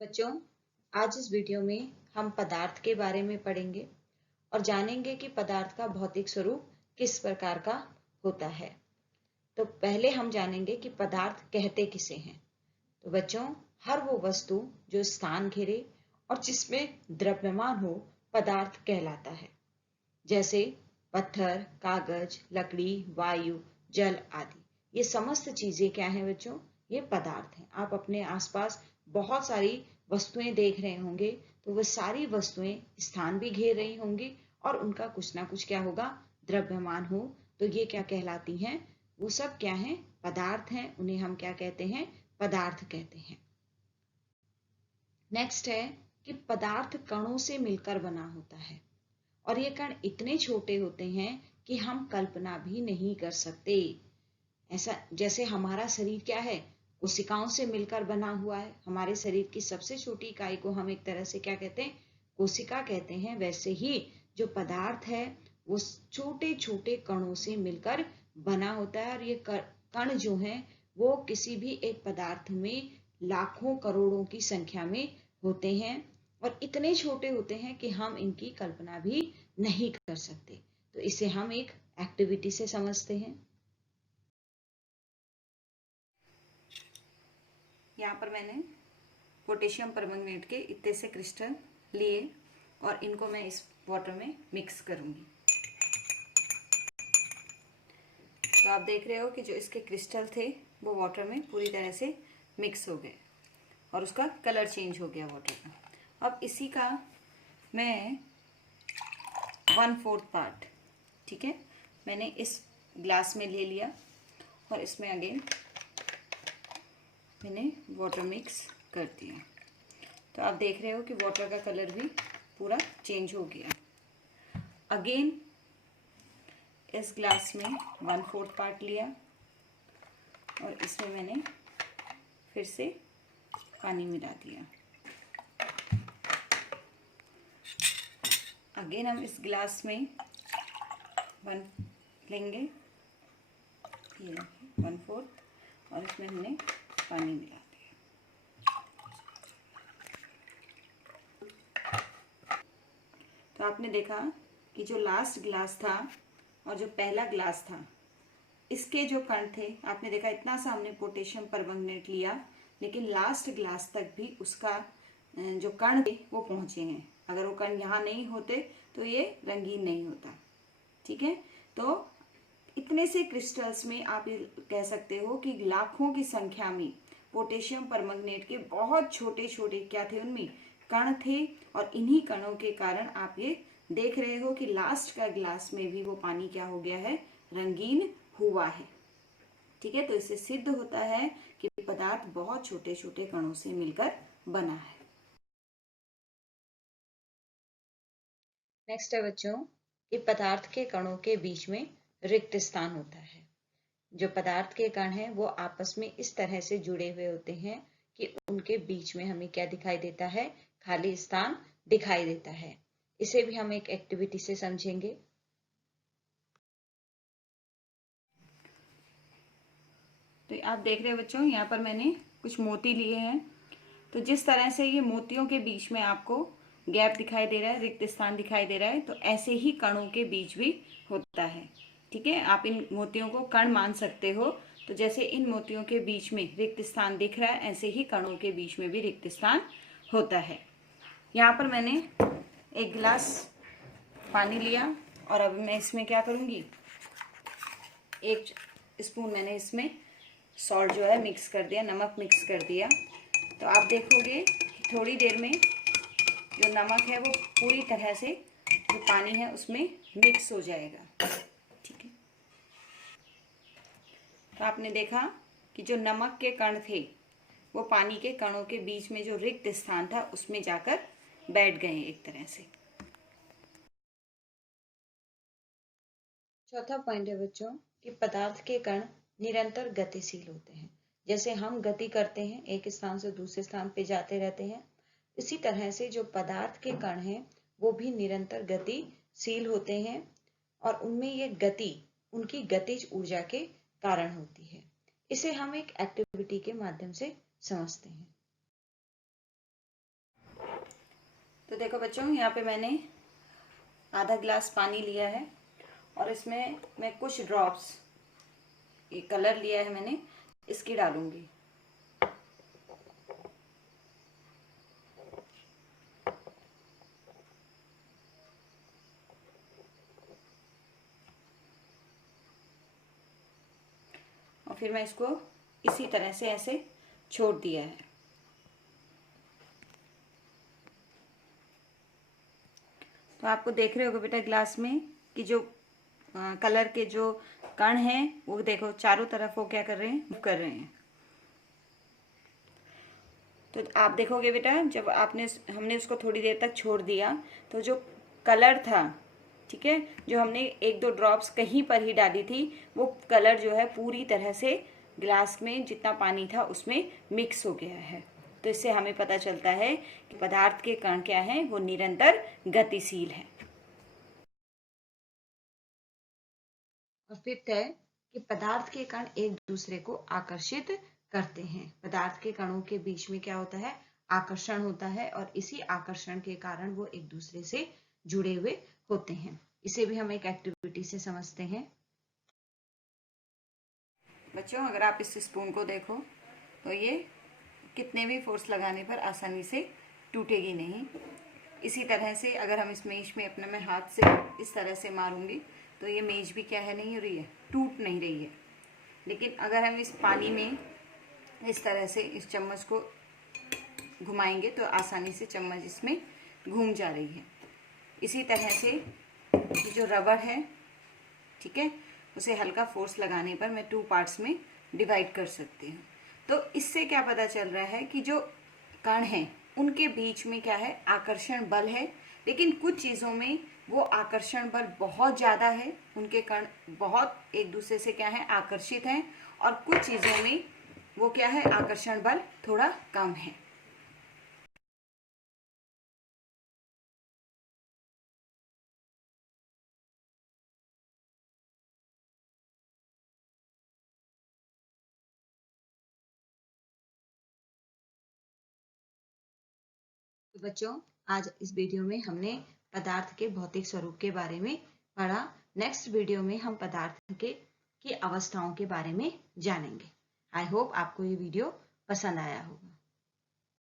बच्चों, आज इस वीडियो में हम पदार्थ के बारे में पढ़ेंगे और जानेंगे कि पदार्थ का भौतिक स्वरूप किस प्रकार का होता है। तो पहले हम जानेंगे कि पदार्थ कहते किसे हैं। तो बच्चों, हर वो वस्तु जो स्थान घेरे और जिसमें द्रव्यमान हो पदार्थ कहलाता है। जैसे पत्थर, कागज, लकड़ी, वायु, जल आदि। ये समस्त चीजें क्या हैं बच्चों? ये पदार्थ हैं। आप अपने आसपास बहुत सारी वस्तुएं देख रहे होंगे, तो वो सारी वस्तुएं स्थान भी घेर रही होंगी और उनका कुछ ना कुछ क्या होगा? द्रव्यमान हो। तो ये क्या कहलाती हैं? वो सब क्या हैं? पदार्थ हैं। उन्हें हम क्या कहते हैं? पदार्थ कहते हैं। नेक्स्ट है कि पदार्थ कणों से मिलकर बना होता है और ये कण इतने छोटे होते हैं कि हम कल्पना भी नहीं कर सकते। ऐसा जैसे हमारा शरीर क्या है? कोशिकाओं से मिलकर बना हुआ है। हमारे शरीर की सबसे छोटी इकाई को हम एक तरह से क्या कहते हैं? कोशिका कहते हैं। वैसे ही जो पदार्थ है वो छोटे छोटे कणों से मिलकर बना होता है और ये कण जो है वो किसी भी एक पदार्थ में लाखों करोड़ों की संख्या में होते हैं और इतने छोटे होते हैं कि हम इनकी कल्पना भी नहीं कर सकते। तो इसे हम एक एक्टिविटी से समझते हैं। यहाँ पर मैंने पोटेशियम परमंगनेट के इतने से क्रिस्टल लिए और इनको मैं इस वाटर में मिक्स करूंगी। तो आप देख रहे हो कि जो इसके क्रिस्टल थे वो वाटर में पूरी तरह से मिक्स हो गए और उसका कलर चेंज हो गया वाटर का। अब इसी का मैं 1/4 पार्ट, ठीक है, मैंने इस ग्लास में ले लिया और इसमें अगेन मैंने वाटर मिक्स कर दिया। तो आप देख रहे हो कि वाटर का कलर भी पूरा चेंज हो गया। अगेन इस ग्लास में 1/4 पार्ट लिया और इसमें मैंने फिर से पानी मिला दिया। अगेन हम इस ग्लास में 1 लेंगे, ये 1/4, और इसमें हमने पानी मिला दिया। तो आपने देखा कि जो लास्ट ग्लास था और जो पहला ग्लास था, इसके जो कण थे, आपने देखा इतना सा हमने पोटेशियम परमंगनेट लिया लेकिन लास्ट ग्लास तक भी उसका जो कण थे वो पहुंचे हैं। अगर वो कण यहाँ नहीं होते तो ये रंगीन नहीं होता। ठीक है, तो इतने से क्रिस्टल्स में आप ये कह सकते हो कि लाखों की संख्या में पोटेशियम परमंगनेट के बहुत छोटे छोटे क्या थे, उनमें कण थे और इन्हीं कणों के कारण आप ये देख रहे हो कि लास्ट का ग्लास में भी वो पानी क्या हो गया है? रंगीन हुआ है। ठीक है, तो इससे सिद्ध होता है कि पदार्थ बहुत छोटे छोटे कणों से मिलकर बना है। नेक्स्ट है बच्चों कि पदार्थ के कणों के बीच में रिक्त स्थान होता है। जो पदार्थ के कण हैं वो आपस में इस तरह से जुड़े हुए होते हैं कि उनके बीच में हमें क्या दिखाई देता है? खाली स्थान दिखाई देता है। इसे भी हम एक एक्टिविटी से समझेंगे। तो आप देख रहे हो बच्चों, यहाँ पर मैंने कुछ मोती लिए हैं। तो जिस तरह से ये मोतियों के बीच में आपको गैप दिखाई दे रहा है, रिक्त स्थान दिखाई दे रहा है, तो ऐसे ही कणों के बीच भी होता है। ठीक है, आप इन मोतियों को कण मान सकते हो। तो जैसे इन मोतियों के बीच में रिक्त स्थान दिख रहा है, ऐसे ही कणों के बीच में भी रिक्त स्थान होता है। यहाँ पर मैंने एक गिलास पानी लिया और अब मैं इसमें क्या करूँगी? 1 स्पून मैंने इसमें सॉल्ट जो है मिक्स कर दिया, नमक मिक्स कर दिया। तो आप देखोगे थोड़ी देर में जो नमक है वो पूरी तरह से जो पानी है उसमें मिक्स हो जाएगा। ठीक है, तो आपने देखा कि जो नमक के कण थे वो पानी के कणों के बीच में जो रिक्त स्थान था उसमें जाकर बैठ गए एक तरह से। चौथा पॉइंट है बच्चों कि पदार्थ के कण निरंतर गतिशील होते हैं। जैसे हम गति करते हैं, एक स्थान से दूसरे स्थान पे जाते रहते हैं, इसी तरह से जो पदार्थ के कण हैं वो भी निरंतर गतिशील होते हैं और उनमें ये गति उनकी गतिज ऊर्जा के कारण होती है। इसे हम एक एक्टिविटी के माध्यम से समझते हैं। तो देखो बच्चों, यहाँ पे मैंने आधा गिलास पानी लिया है और इसमें मैं कुछ ड्रॉप्स ये कलर लिया है मैंने, इसकी डालूंगी। और फिर मैं इसको इसी तरह से ऐसे छोड़ दिया है। तो आपको देख रहे होगे बेटा ग्लास में कि जो कलर के जो कण हैं वो देखो चारों तरफ वो क्या कर रहे हैं, मूव कर रहे हैं। तो आप देखोगे बेटा, जब हमने उसको थोड़ी देर तक छोड़ दिया तो जो कलर था, ठीक है, जो हमने एक दो ड्रॉप्स कहीं पर ही डाली थी, वो कलर जो है पूरी तरह से ग्लास में जितना पानी था उसमें मिक्स हो गया है। तो इससे हमें पता चलता है कि पदार्थ के कण क्या हैं, वो निरंतर गतिशील हैं। और फिफ्थ है कि पदार्थ के कण एक दूसरे को आकर्षित करते हैं। पदार्थ के कणों के बीच में क्या होता है, आकर्षण होता है, और इसी आकर्षण के कारण वो एक दूसरे से जुड़े हुए होते हैं। इसे भी हम एक एक्टिविटी से समझते हैं। बच्चों, अगर आप इस स्पून को देखो तो ये कितने भी फोर्स लगाने पर आसानी से टूटेगी नहीं। इसी तरह से अगर हम इस मेज में अपने मैं हाथ से इस तरह से मारूंगी तो ये मेज भी क्या है, नहीं हो रही है, टूट नहीं रही है। लेकिन अगर हम इस पानी में इस तरह से इस चम्मच को घुमाएंगे तो आसानी से चम्मच इसमें घूम जा रही है। इसी तरह से जो रबर है, ठीक है, उसे हल्का फोर्स लगाने पर मैं 2 पार्ट्स में डिवाइड कर सकती हूँ। तो इससे क्या पता चल रहा है कि जो कण हैं उनके बीच में क्या है, आकर्षण बल है। लेकिन कुछ चीज़ों में वो आकर्षण बल बहुत ज़्यादा है, उनके कण बहुत एक दूसरे से क्या है, आकर्षित हैं। और कुछ चीज़ों में वो क्या है, आकर्षण बल थोड़ा कम है। तो बच्चों, आज इस वीडियो में हमने पदार्थ के भौतिक स्वरूप के बारे में पढ़ा। नेक्स्ट वीडियो में हम पदार्थ की अवस्थाओं के बारे में जानेंगे। आई होप आपको ये वीडियो पसंद आया हो।